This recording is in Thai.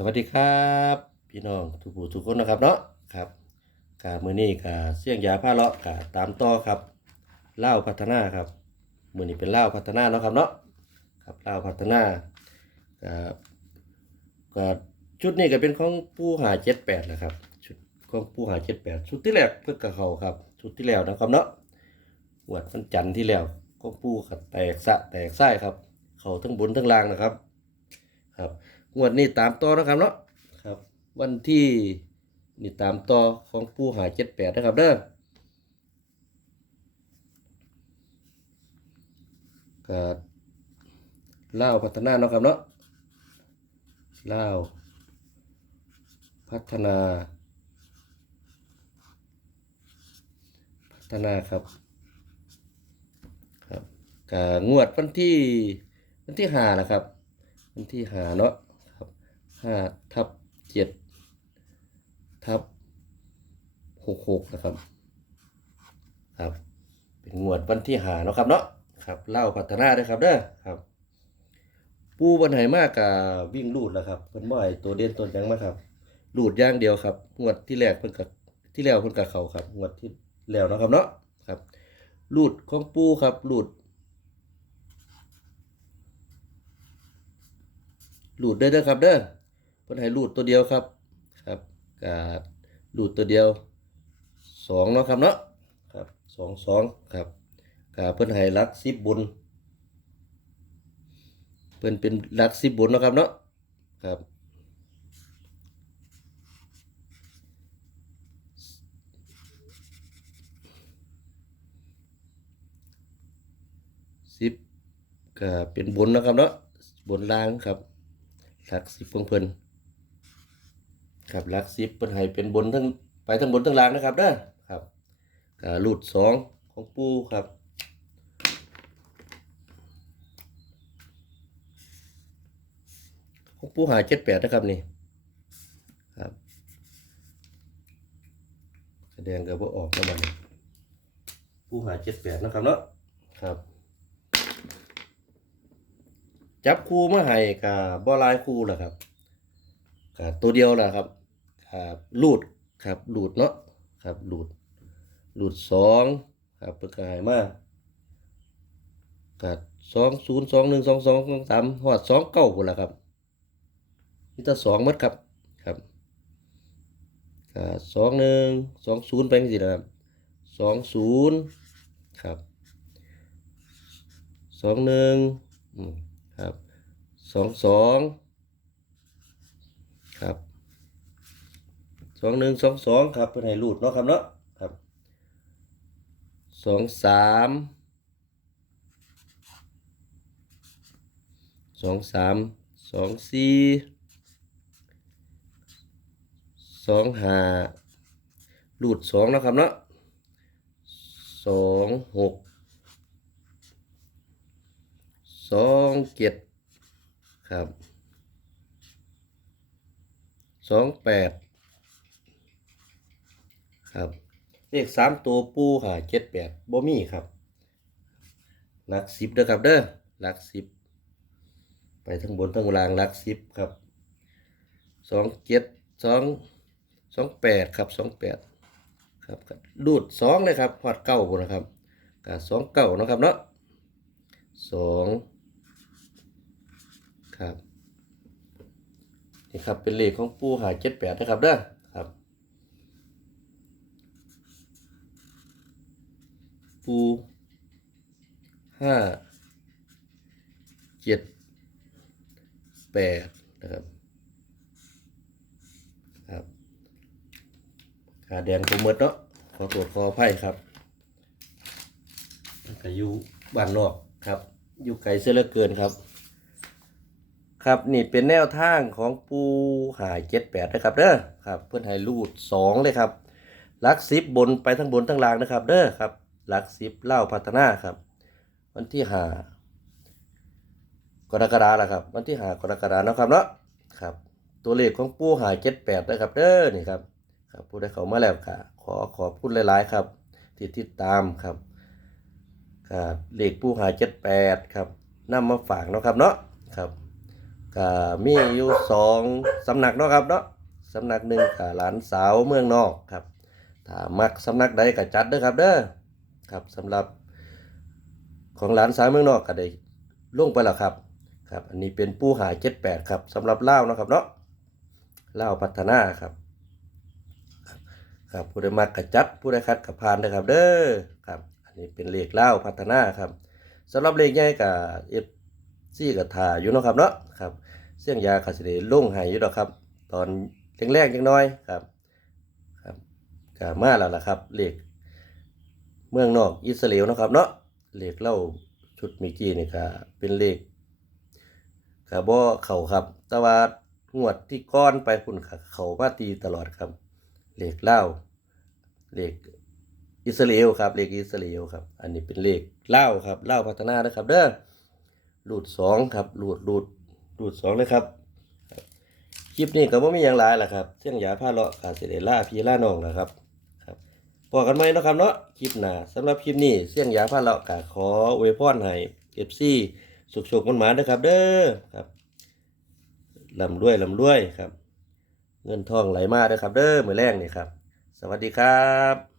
สวัสดีครับ พี่น้องทุกผู้ทุกคนนะครับเนาะครับกามือนี้กาเสี่ยงยาผ้าเลาะกาตามต่อครับเล่าพัฒนาครับมือนี้เป็นเล่าพัฒนาเนาะครับเนาะครับเล่าพัฒนากาก็ชุดนี้ก็เป็นของผู้หาเจ็ดแปดนะครับชุดของผู้หาเจ็ดแปดชุดที่แรกเพื่อกับเขาครับชุดที่แล้วนะครับเนาะหวดวันจันทร์ที่แล้วของผู้ขัดแตกสะแตกไส้ครับ เขาทั้งบนทั้งล่างนะครับครับ งวดนี้ตามต่อนะครับเนาะครับ วันที่นี่ตามต่อของผู้หาเจ็ดแปดนะครับเด้อก็เล่าวพัฒนาเนาะครับเนาะเล่าวพัฒนา พัฒนาครับครับกงวดวันที่วันที่ห้าแหละครับ วันที่หาเนาะครับ ห้าทับเจ็ดทับหกหกนะครับ ครับ เป็นงวดวันที่หาเนาะครับเนาะครับเล่าพัฒนาเด้อครับเด้อครับปูบันไหมากกะวิ่งลูดแล้วครับเพิ่นบ่ให้ตัวเด่นตัวยังมาครับลูดย่างเดียวครับ งวดที่แรกเพิ่นกับที่แล้วเพิ่นกับเขาครับ งวดที่แล้วเนาะครับเนาะครับลูดของปูครับลูดลูดได้เด้อครับเด้อ พิ่นให้ลูดตัวเดียวครับครับกาลูดตัวเดียวสองเนาะครับเนาะครับสองสองครับกาเพิ่นให้รักสิบบุญเพิ่นเป็นรักสิบบุญเนาะครับเนาะครับสิบก็เป็นบุญนะครับเนาะบนล่างครับหลักสิบของเพิ่น ครับหลักสิบเพิ่นให้เป็นบนทั้งไปทั้งบนทั้งล่างนะครับเด้อครับก็รูดสองของปูครับของปูหาเจ็ดแปดนะครับนี่ครับแสดงกับว่าออกแล้วมันปูหาเจ็ดแปดนะครับเนาะครับ จับคู่มาให้กับบ่หลายคู่แหละครับกับตัวเดียวแหละครับครับ ลูดครับลูดเนาะครับลูดลูดสองครับเพื่อกายมากับสองศูนย์สองหนึ่งสองสองสองสามหอดสองเก้าคนละครับนี่ถ้าสองมัดครับครับกับสองหนึ่งสองศูนย์ไปสินะครับสองศูนย์ครับสองหนึ่งครับสองสองครับ สองหนึ่งสองสองครับเป็นให้รูดเนาะครับเนาะครับสองสามสองสามสองสี่สองห้ารูดสองนะครับเนาะสองหกสองเจ็ดครับสองแปด ครับ เลขสามตัวปูหาเจ็ดแปดบ่มีครับ หลักสิบเด้อครับเด้อหลักสิบไปทั้งบนทั้งล่างหลักสิบครับสองเจ็ดสองสองแปดครับสองแปดครับก็รูดสองเลยครับพอดเก้าพุ่นนะครับกสองเก้านะครับเนาะสองครับนี่ครับเป็นเลขของปูหาเจ็ดแปดนะครับเด้อครับ ปูห้าเจ็ดแปดนะครับครับขาแดงผมหมดเนาะขอตรวจขออภัยครับก็อยู่บ้านนอกครับอยู่ไกลเสียเหลือเกินครับ ครับนี่เป็นแนวทางของปูหายเจ็ดแปดนะครับเด้อครับ เพื่อนให้รูดสองเลยครับลักสิบบนไปทั้งบนทั้งล่างนะครับเด้อครับ หลักสิบเล่าพัฒนาครับ วันที่หากรกฎาละครับ วันที่หากรกฎาเนาะครับเนาะครับ ตัวเลขของปูหายเจ็ดแปดนะครับเด้อนี่ครับครับผู้ได้เข้ามาแล้วค่ะขอขอบคุณหลายๆครับที่ติดตามครับครับเลขปูหายเจ็ดแปดครับนำมาฝากเนาะครับเนาะครับก็มีอยู่สองสำนักเนาะครับเนาะสำนักหนึ่งกับหลานสาวเมืองนอกครับถ้ามักสำนักใดก็จัดเด้อครับเด้อ ครับสำหรับของหลานสาวเมืองนอกก็ได้ลงไปแล้วครับครับ อันนี้เป็นปูหาเจ็ดแปดครับสำหรับเล่านะครับเนาะเล่าพัฒนาครับ ครับผู้ใดมักกระจัดผู้ใดคัดกับพานนะครับ เด้อครับ อันนี้เป็นเลขเล่าพัฒนาครับสำหรับเลขใหญ่กับเอฟซี่กับทาอยู่เนาะครับเนาะครับเสียงยาคาสิเดล่งหายอยู่ดอกครับ ตอนแรกๆจังน้อยครับครับก็มาแล้วล่ะครับเลข เมืองนอกอิสราเอลนะครับเนาะเลขเล่าชุดมิกี้นี่ก็เป็นเลขก็บ่เข้าครับ แต่ว่างวดที่ก้อนไปพุ่นเข้ามาตีตลอดครับเลขเล่าเลขอิสราเอลครับเลขอิสราเอลครับ อันนี้เป็นเลขเล่าครับเล่าพัฒนานะครับ เด้อรูดสองครับรูดรูดรูดสองเลยครับคลิปนี้ก็บ่มีหยังหลายล่ะครับเสียงยาผ้าเลาะกาสิได้ล่าพีล่าน้องนะครับ พอกันไหมเนาะครับเนาะคลิปหน้าสำหรับคลิปนี้เสี่ยงยาผ้าเลากาขออวยพรให้ FC สุขๆมันหมาด้อครับ เด้อครับลำรวยลำรวยครับ เงินทองไหลมาเด้อครับ เด้อมือแรงนี่ครับ สวัสดีครับ